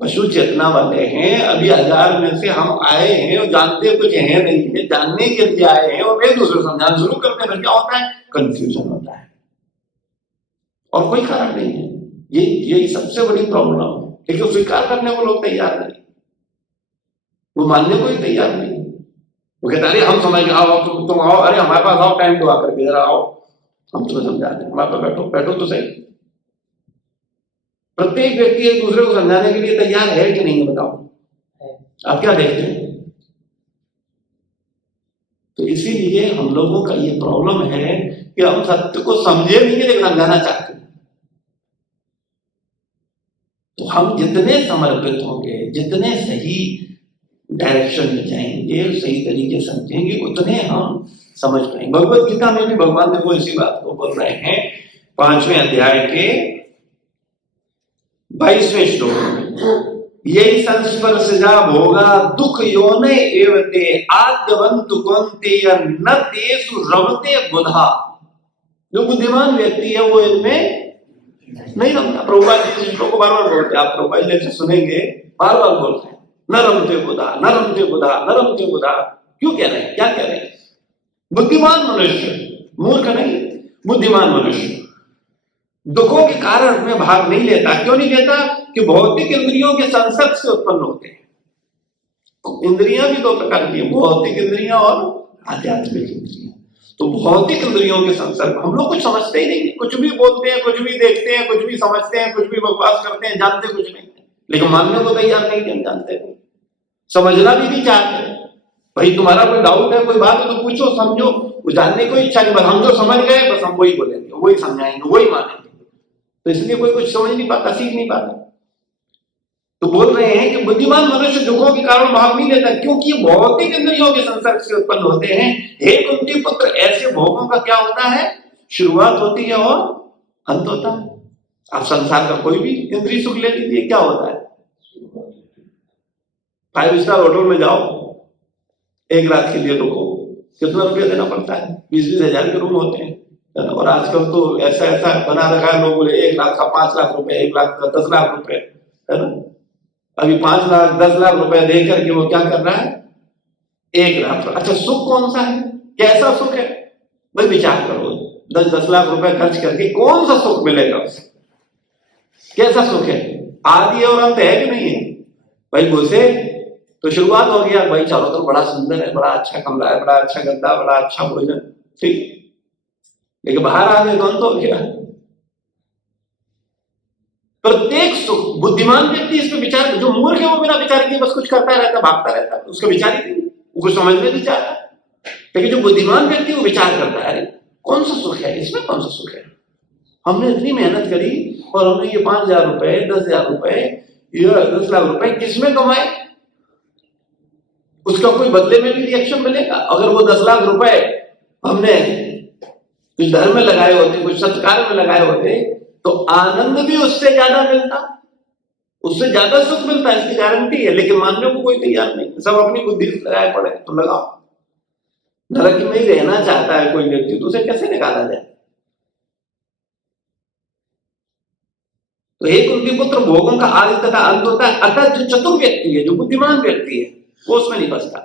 पशु चेतना वाले हैं। अभी 1000 में से हम आए हैं और जानते कुछ है नहीं है, जानने के लिए आए हैं और एक दूसरे को समझाना शुरू करते हैं। फिर क्या होता है? कंफ्यूजन होता है और कोई कारण नहीं है। यही सबसे बड़ी प्रॉब्लम है। लेकिन स्वीकार करने को लोग तैयार नहीं, वो मानने को ही तैयार नहीं। वो कहते अरे हम समझ, आओ तुम आओ, अरे हमारे पास आओ, टाइम तो आकर के जरा आओ, हम तुम्हें समझा दें, हमारे पास बैठो, बैठो तो सही। प्रत्येक व्यक्ति एक दूसरे को समझाने के लिए तैयार है कि नहीं है? बताओ, आप क्या देखते हैं? तो इसीलिए हम लोगों का ये प्रॉब्लम है कि हम सत्य को समझे नहीं है, लेकिन समझाना चाहते हैं। तो हम जितने समर्पित होंगे, जितने सही डायरेक्शन में जाएंगे, सही तरीके समझेंगे, उतने हम समझ पाएंगे। भगवत गीता में भी भगवान देखो इसी बात को बोल रहे हैं 5वें अध्याय के 22वें श्लोक में। यही संस्पर्शजा भोगा दुख योने एवते आद्यवंतु कौन्ते न तेषु रमते बुधा। जो बुद्धिमान व्यक्ति है वो इनमें नहीं रमता। प्रभुपाद जी चीजों को बार बार बोलते हैं, आप प्रभुपाद जी सुनेंगे बार बार बोलते हैं, न रमते बुधा, न रमते बुधा, न रमते बुधा। क्यों कह रहे हैं, क्या कह रहे हैं? बुद्धिमान मनुष्य, मूर्ख नहीं, बुद्धिमान मनुष्य दुखों के कारण में भाग नहीं लेता। क्यों नहीं लेता? कि भौतिक इंद्रियों के संसर्ग से उत्पन्न होते हैं। इंद्रियां भी दो प्रकार की है, भौतिक इंद्रियां और आध्यात्मिक इंद्रियां। तो भौतिक इंद्रियों के संसर्ग हम लोग कुछ समझते ही नहीं, कुछ भी बोलते हैं, कुछ भी देखते हैं, कुछ भी समझते हैं, कुछ भी बकवास करते हैं, जानते कुछ नहीं, लेकिन मानने को तैयार नहीं कि हम जानते हैं, समझना भी नहीं चाहते। भाई तुम्हारा कोई डाउट है, कोई बात है तो पूछो, समझो। वो जानने को इच्छा नहीं, बस हम जो समझ गए बस हम वही बोलेंगे, वही समझाएंगे, वही मानेंगे। तो इसलिए कोई कुछ समझ नहीं पाता, सीख नहीं पाता। तो बोल रहे हैं कि बुद्धिमान मनुष्य दुखों के कारण भाग नहीं लेता, क्योंकि भौतिक इंद्रियों के संसर्ग से उत्पन्न होते हैं। हे कुंती पुत्र, ऐसे भोगों का क्या होता है? शुरुआत होती है और अंत होता है। आप संसार का कोई भी इंद्रिय सुख ले लीजिए, क्या होता है? 5 स्टार होटल में जाओ, एक रात के लिए रुको, कितना रुपया देना पड़ता है? 20-20 हजार के रूम होते हैं। और आजकल तो ऐसा ऐसा बना रखा है लोगों ने, 1 लाख का 5 लाख रुपए, 1 लाख का 10 लाख रुपए, है ना? अभी 5 लाख 10 लाख रुपए दे करके वो क्या कर रहा है? 1 लाख। अच्छा, सुख कौन सा है? कैसा सुख है भाई? विचार करो, 10-10 लाख रुपए खर्च करके कौन सा सुख मिलेगा उसे? कैसा सुख है? आदि और अंत है कि नहीं है भाई? बोलते तो शुरुआत हो गया भाई, चारों तरफ बड़ा सुंदर है, बड़ा अच्छा कमरा है, बड़ा अच्छा गद्दा, बड़ा अच्छा भोजन, ठीक, लेकिन बाहर आ गए तो अंत हो गया। प्रत्येक सुख, बुद्धिमान व्यक्ति इस पर विचार, जो मूर्ख है वो बिना विचार किए बस कुछ करता रहता, भागता रहता, उसका विचार ही नहीं, वो कुछ समझ में नहीं चाहता। लेकिन जो बुद्धिमान व्यक्ति वो विचार करता है, कौन सा सुख है इसमें, कौन सा सुख है? हमने इतनी मेहनत करी और हमने ये 5,000 रुपए, 10,000 रुपए, ये 10 लाख रुपए किसमें कमाए? उसका कोई बदले में भी रिएक्शन मिलेगा? अगर वो 10 लाख रुपए हमने कुछ धर्म में लगाए होते, कुछ सत्कार में लगाए होते, तो आनंद भी उससे ज्यादा मिलता, उससे ज्यादा सुख मिलता, इसकी गारंटी है। लेकिन मानने को कोई तैयार नहीं, सब अपनी बुद्धि लगाए पड़े। तो लगाओ, नरक में ही रहना चाहता है कोई व्यक्ति, तो उसे कैसे निकाला जाए? तो एक उनके पुत्र भोगों का आदि तथा अंत होता है। अर्थात जो चतुर व्यक्ति है, जो बुद्धिमान व्यक्ति है, वो उसमें नहीं फंसता।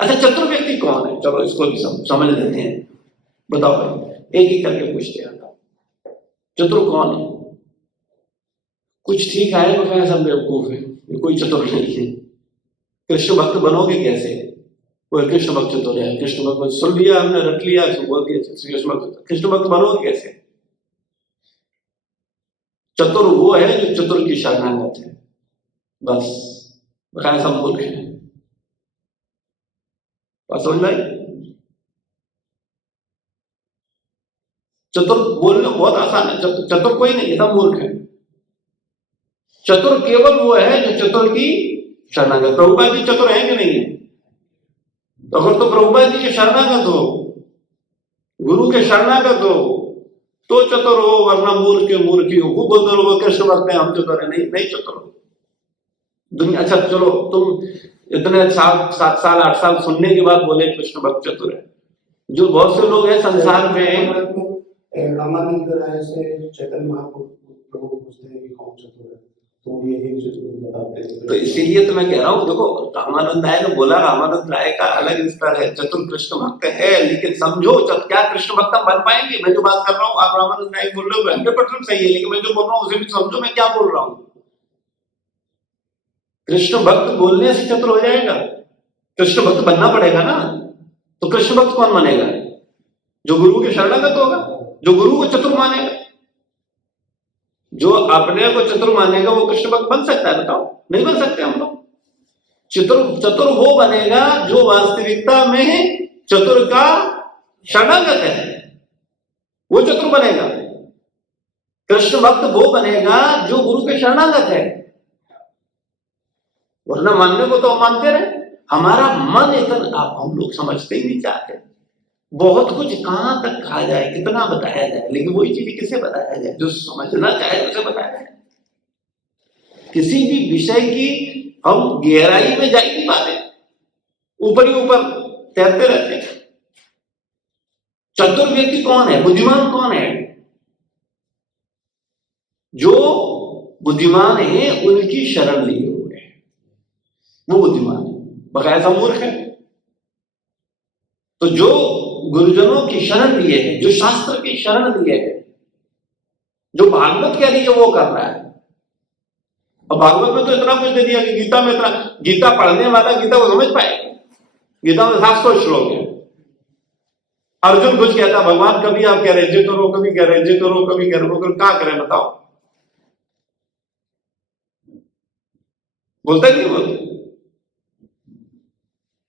अच्छा, चतुर व्यक्ति कौन है? चलो इसको भी समझ लेते हैं। बताओ भाई, एक एक करके पूछते हैं। चतुर कौन है? कुछ ठीक आए बगैर सब बेवकूफ है, ये कोई चतुर नहीं है। कृष्ण भक्त बनोगे कैसे? वो कृष्ण भक्त चतुर है, कृष्ण भक्त सुन लिया हमने, रट लिया, बोल दिया कृष्ण भक्त बनोगे कैसे? चतुर वो है जो चतुर की शरणागत है, बस। बकाया सब मूर्ख है। बात समझ भाई? चतुर बोलना बहुत आसान है, चतुर कोई नहीं, सब मूर्ख है। चतुर केवल वो है जो चतुर की शरणागत। प्रभुपाद जी चतुर है कि नहीं है? तो अगर तो प्रभुपाद जी के शरणागत हो, गुरु के शरणागत हो, तो चतुर हो, वरना मूर्ख के मूर्ख ही हो। वो बोलते रहो कृष्ण भक्त है, हम चतुर है। नहीं, नहीं चतुर हो दुनिया। अच्छा चलो, तुम इतने 7 साल 8 साल सुनने के बाद बोले कृष्ण भक्त चतुर है। जो बहुत से लोग हैं संसार में, रामानंद राय से चैतन्य महाप्रभु को पूछते हैं कि कौन चतुर है, तो ये एक चतुर बताते हैं। तो इसीलिए तो मैं कह रहा हूँ, देखो रामानंद राय ने बोला, रामानंद राय का अलग स्तर है, चतुर कृष्ण भक्त है। लेकिन समझो, क्या कृष्ण भक्त हम बन पाएंगे? मैं जो बात कर रहा हूँ, आप रामानंद राय बोल रहे हो 100% सही है, लेकिन मैं जो बोल रहा हूँ उसे भी समझो मैं क्या बोल रहा हूँ। कृष्ण भक्त बोलने से चतुर हो जाएगा? कृष्ण भक्त बनना पड़ेगा ना। तो कृष्ण भक्त कौन बनेगा? जो गुरु के शरणागत होगा, जो गुरु को चतुर मानेगा। जो अपने को चतुर मानेगा वो कृष्ण भक्त बन सकता है? बताओ, नहीं बन सकते हम लोग। चतुर वो बनेगा जो वास्तविकता में चतुर का शरणागत है, वो चतुर बनेगा। कृष्ण भक्त वो बनेगा जो गुरु के शरणागत है। वरना मानने को तो हम मानते रहे, हमारा मन इतना, आप हम लोग समझते ही नहीं चाहते। बहुत कुछ कहां तक कहा जाए, कितना बताया जाए, लेकिन वही चीज किसे बताया जाए? जो समझना चाहे उसे बताया जाए। किसी भी विषय की हम गहराई में जा ही नहीं पाते, ऊपर ही ऊपर तैरते रहते हैं। चतुर व्यक्ति कौन है, बुद्धिमान कौन है? जो बुद्धिमान है उनकी शरण लिए हुए है, वो बुद्धिमान है, बकायदा मूर्ख है। तो जो गुरुजनों की शरण लिए है, जो शास्त्र की शरण लिए है, जो भागवत कह रही है वो कर रहा है। और भागवत में तो इतना कुछ दे दिया कि गीता में इतना, गीता पढ़ने वाला गीता को समझ पाए। गीता में 700 श्लोक है। अर्जुन कुछ कहता, भगवान कभी आप कह रहे जे करो, कभी कह रहे जे करो, कभी कह रहे क्या करें बताओ? बोलता नहीं बोलते?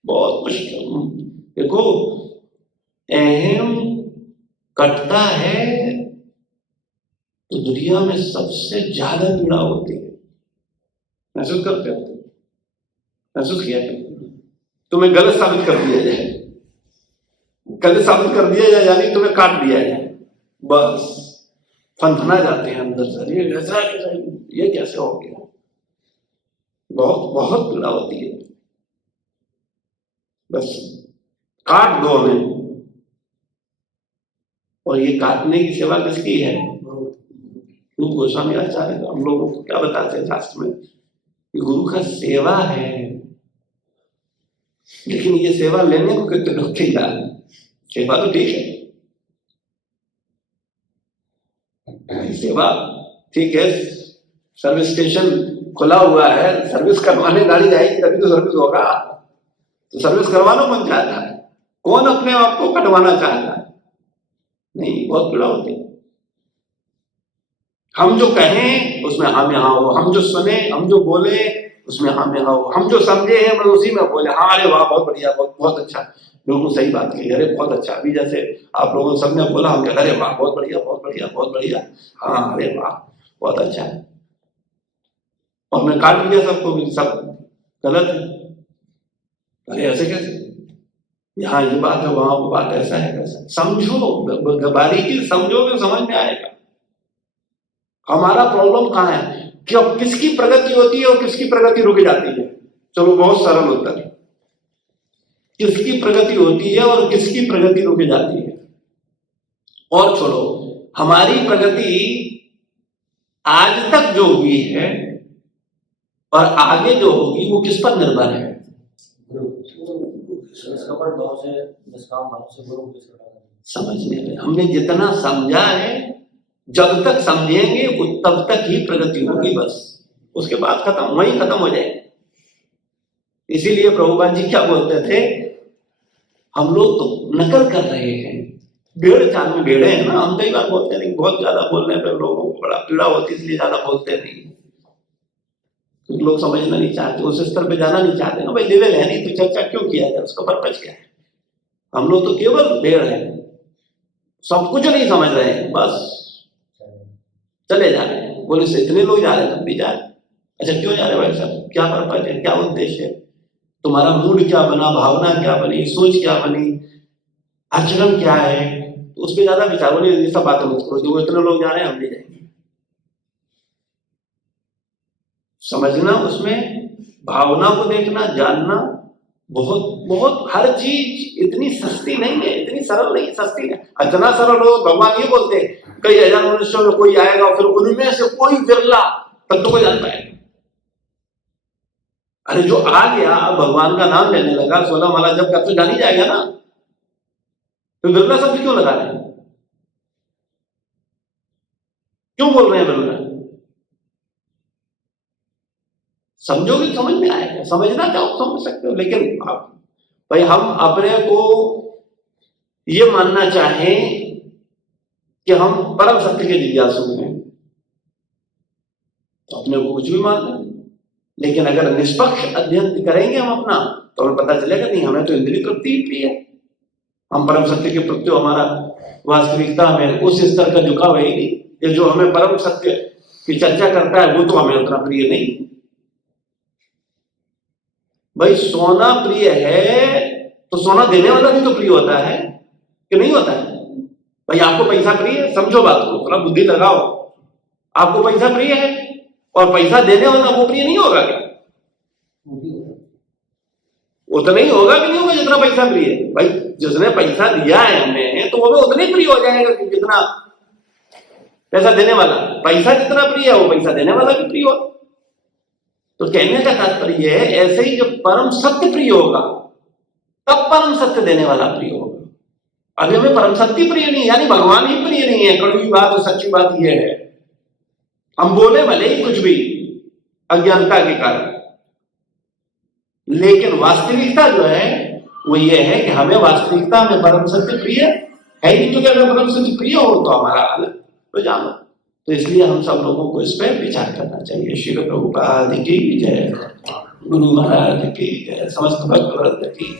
बहुत मुश्किल। देखो, अहम कटता है तो दुनिया में सबसे ज्यादा पीड़ा होती है। महसूस करते हो? महसूस किया है? तुम्हें गलत साबित कर दिया जाए, गलत साबित कर दिया जाए, यानी तुम्हें काट दिया जाए, बस फंथना जाते हैं अंदर से, ये कैसे हो गया? बहुत बहुत पीड़ा होती है। बस काट दो हमें। और ये काटने की सेवा किसकी है? रूप गोस्वामी आचार्य हम लोगों को क्या बताते हैं शास्त्र में कि गुरु का सेवा है। लेकिन ये सेवा लेने को कितने लोग तैयार हैं? सेवा तो ठीक है, सेवा ठीक है, सर्विस स्टेशन खुला हुआ है, सर्विस करवाने गाड़ी जाएगी तभी तो सर्विस होगा। तो सर्विस करवाना कौन चाहता है? कौन अपने आप को कटवाना चाहता है? नहीं, बहुत पीड़ा होती है। हम जो कहें उसमें हाँ में हाँ हो, हम जो सुने, हम जो बोले उसमें हाँ में हाँ हो, हम जो समझे हैं बस उसी में बोले हाँ, अरे वाह बहुत बढ़िया, बहुत बहुत अच्छा, बिल्कुल सही बात की, अरे बहुत अच्छा। अभी जैसे आप लोगों सबने बोला, हम कहते अरे वाह बहुत बढ़िया, बहुत बढ़िया, बहुत बढ़िया, हाँ अरे वाह बहुत अच्छा है। और मैं काट दिया सबको भी, सब गलत है। अरे ऐसे कैसे? यहाँ ये बात है, वहां वो बात, ऐसा है कैसा? समझो, बारीकी समझोगे समझ में आएगा। हमारा प्रॉब्लम कहाँ है कि अब किसकी प्रगति होती है और किसकी प्रगति रुक जाती है? चलो बहुत सरल उत्तर, किसकी प्रगति होती है और किसकी प्रगति रुक जाती है। और छोड़ो, हमारी प्रगति आज तक जो हुई है और आगे जो होगी वो किस पर निर्भर है? समझने में हमने जितना समझा है, जब तक समझेंगे तब तक ही प्रगति होगी, बस उसके बाद खत्म, वहीं खत्म हो जाएगी। इसीलिए प्रभुपाद जी क्या बोलते थे, हम लोग तो नकल कर रहे हैं, भेड़ चाल में भेड़े हैं ना। हम कई बार बोलते नहीं, बहुत ज्यादा बोलने पर लोगों को बड़ा पीड़ा होती है, इसलिए ज्यादा बोलते नहीं, क्योंकि लोग समझना नहीं चाहते, उस स्तर पे जाना नहीं चाहते ना। भाई लेवल है नहीं तो चर्चा क्यों किया जाए, उसका पर्पज क्या है? हम लोग तो केवल भेड़ है, सब कुछ नहीं समझ रहे हैं, बस चले जा रहे हैं। बोले से इतने लोग जा रहे हैं, तब भी जा रहे। अच्छा क्यों जा रहे भाई साहब? क्या पर्पज है, क्या उद्देश्य है? तुम्हारा मूड क्या बना, भावना क्या बनी, सोच क्या बनी, आचरण क्या है? तो उस पर ज्यादा विचार, बोले ये सब बातें मत करो, जो इतने लोग जा रहे हैं हम नहीं जाएंगे। समझना, उसमें भावना को देखना, जानना, बहुत बहुत, हर चीज इतनी सस्ती नहीं है, इतनी सरल नहीं, सस्ती है। इतना सरल हो, भगवान ये बोलते हैं कई हजार मनुष्यों में कोई आएगा, फिर उनमें से कोई विरला तत्व को जान पाएगा। अरे जो आ गया, भगवान का नाम लेने लगा, 16 माला जब कर तो जान ही जाएगा ना। तो विरला शब्द क्यों लगा रहे हैं? क्यों बोल रहे हैं विरला? समझोगे समझ में आएगा, समझना चाहो समझ सकते हो। लेकिन भाई हम अपने को ये मानना चाहें कि हम परम सत्य के जिज्ञासु हैं, तो अपने को कुछ भी मान लें। लेकिन अगर निष्पक्ष अध्ययन करेंगे हम अपना, तो हमें पता चलेगा नहीं, हमें तो इंद्रिय तृप्ति ही प्रिय है। हम परम सत्य के प्रति हमारा वास्तविकता में उस स्तर का झुकाव है ही नहीं। ये जो हमें परम सत्य की चर्चा करता है वो तो हमें उतना प्रिय नहीं। भाई सोना प्रिय है तो सोना देने वाला भी तो प्रिय होता है कि नहीं होता है? भाई आपको पैसा प्रिय है, समझो बात को, थोड़ा बुद्धि लगाओ। आपको पैसा प्रिय है और पैसा देने वाला वो प्रिय नहीं होगा क्या? उतना ही होगा कि नहीं होगा जितना पैसा प्रिय है? भाई जिसने पैसा दिया है हमें तो वो भी उतना ही प्रिय हो जाएगा कि जितना पैसा देने वाला। पैसा जितना प्रिय है वो पैसा देने वाला भी प्रिय हो। तो कहने का तात्पर्य है ऐसे ही जब परम सत्य प्रिय होगा तब परम सत्य देने वाला प्रिय होगा। अभी हमें परम सत्य प्रिय नहीं, यानी भगवान ही प्रिय नहीं है। कड़वी बात और सच्ची बात यह है, हम बोले भले ही कुछ भी अज्ञानता के कारण, लेकिन वास्तविकता जो है वो ये है कि हमें वास्तविकता में परम सत्य प्रिय है ही। तो अगर परम सत्य प्रिय हो तो हमारा हाल तो जानो। तो इसलिए हम सब लोगों को इस पर विचार करना चाहिए। श्री प्रभुपाद की जय, गुरु महाराज की जय, समस्त भक्त वृंद की।